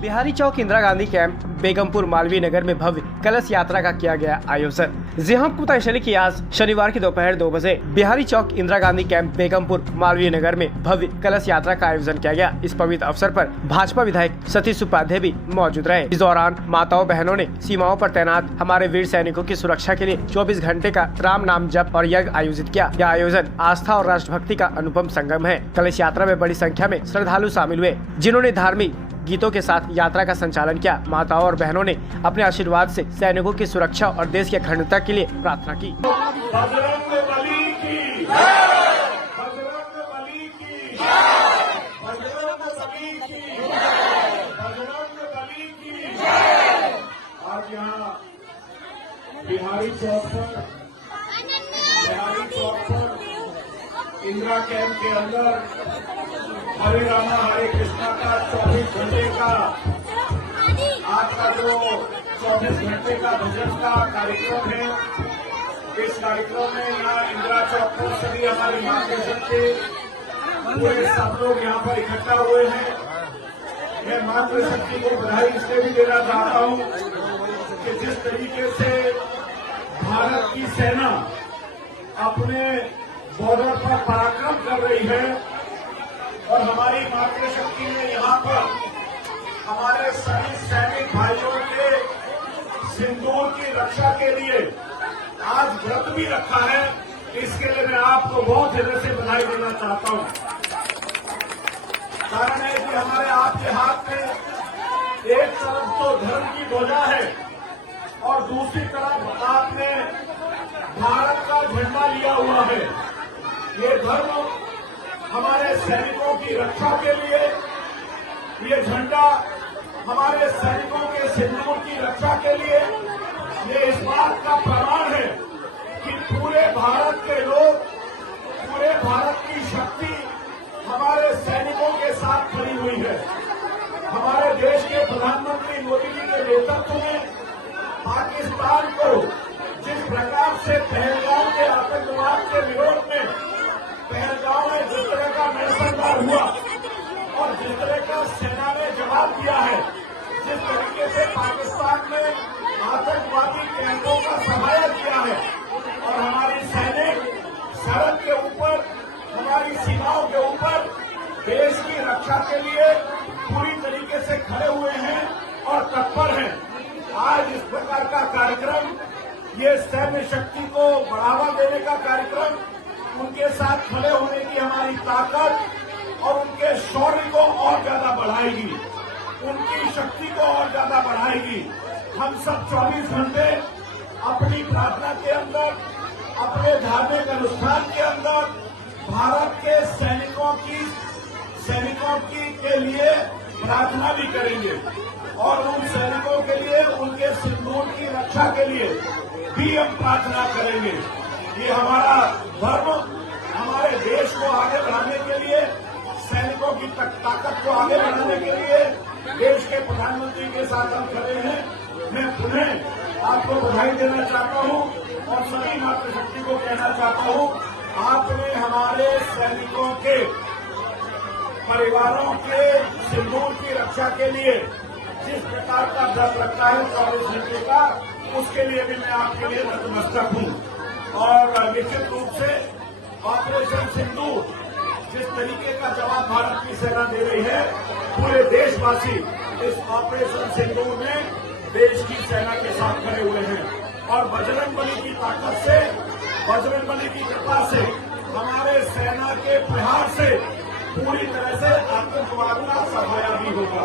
Bihari Chowk Indira Gandhi camp Begampur Malviya Nagar में भव्य कलश यात्रा का किया गया आयोजन। जी हाँ, आपको बताया चले कि आज शनिवार की दोपहर 2 बजे बिहारी चौक इंदिरा गांधी कैंप बेगमपुर मालवीय नगर में भव्य कलश यात्रा का आयोजन किया गया। इस पवित्र अवसर पर भाजपा विधायक सतीश उपाध्याय भी मौजूद रहे। इस दौरान माताओं बहनों ने सीमाओं पर तैनात हमारे वीर सैनिकों की सुरक्षा के लिए 24 घंटे का राम नाम जप और यज्ञ आयोजित किया। यह आयोजन आस्था और राष्ट्रभक्ति का अनुपम संगम है। कलश यात्रा में बड़ी संख्या में श्रद्धालु शामिल हुए, जिन्होंने धार्मिक गीतों के साथ यात्रा का संचालन किया। माताओं और बहनों ने अपने आशीर्वाद से सैनिकों की सुरक्षा और देश की अखंडता के लिए प्रार्थना की। बजरंग बली की बजरंग बली की बजरंग बली की बजरंग बली की। आज यहाँ बिहारी चौक पर इंदिरा कैंप के अंदर हरे रामा हरे कृष्णा का 24 घंटे का आज का जो 24 घंटे का भजन का कार्यक्रम है। इस कार्यक्रम में यहाँ इंदिरा चौक पर सभी हमारी मार्गदर्शन के पूरे सब लोग यहाँ पर इकट्ठा हुए हैं। मैं मातृशक्ति को बधाई इसलिए भी देना चाहता हूँ कि जिस तरीके से भारत की सेना अपने बॉर्डर पर पराक्रम कर रही है और हमारी मातृशक्ति ने यहाँ पर हमारे सभी सैनिक भाइयों के सिंदूर की रक्षा के लिए आज व्रत भी रखा है। इसके लिए मैं आपको बहुत हृदय से बधाई देना चाहता हूँ। कारण है कि हमारे आपके हाथ में एक तरफ तो धर्म की ध्वजा है और दूसरी तरफ आपने भारत का झंडा लिया हुआ है। ये धर्म हमारे सैनिकों की रक्षा के लिए, ये झंडा हमारे सैनिकों के सिंदूर की रक्षा के लिए, ये इस बात का प्रमाण है कि पूरे भारत के लोग, पूरे भारत की शक्ति हमारे सैनिकों के साथ खड़ी हुई है। हमारे देश के प्रधानमंत्री मोदी जी के नेतृत्व में पाकिस्तान को जिस प्रकार से पहलगाम के आतंकवाद के विरोध में पहलगाम में जिस तरह का नरसंहार हुआ और जिस तरह का सेना ने जवाब दिया है, जिस तरीके से पाकिस्तान में आतंकवादी कैंपों का सफाया किया है और हमारी सैनिक सड़क के ऊपर, हमारी सीमाओं के ऊपर देश की रक्षा के लिए पूरी तरीके से खड़े हुए हैं और तत्पर हैं। आज इस प्रकार का कार्यक्रम, ये सैन्य शक्ति को बढ़ावा देने का कार्यक्रम, उनके साथ खड़े होने की हमारी ताकत और उनके शौर्य को और ज्यादा बढ़ाएगी, उनकी शक्ति को और ज्यादा बढ़ाएगी। हम सब 24 घंटे अपनी प्रार्थना के अंदर, अपने धार्मिक अनुष्ठान के अंदर भारत के सैनिकों की के लिए प्रार्थना भी करेंगे और उन सैनिकों के लिए, उनके सिंदूर की रक्षा के लिए भी हम प्रार्थना करेंगे। ये हमारा धर्म हमारे देश को आगे बढ़ाने के लिए, सैनिकों की ताकत को आगे बढ़ाने के लिए देश के प्रधानमंत्री के साथ हम खड़े हैं। मैं पुनः आपको बधाई देना चाहता हूं और सभी मातृशक्ति को कहना चाहता हूं, आपने हमारे सैनिकों के परिवारों के सिंदूर की रक्षा के लिए जिस प्रकार का व्रत रखा है 24 घंटे का, उसके लिए भी मैं आपके लिए नतमस्तक हूं। और निश्चित रूप से ऑपरेशन सिंदूर जिस तरीके का जवाब भारत की सेना दे रही है, पूरे देशवासी इस ऑपरेशन सिंदूर में देश की सेना के साथ खड़े हुए हैं और बजरंग बली की ताकत से, बजरंग बली की कृपा से, हमारे सेना के प्रहार से पूरी तरह से आतंकवाद का सफाया भी होगा।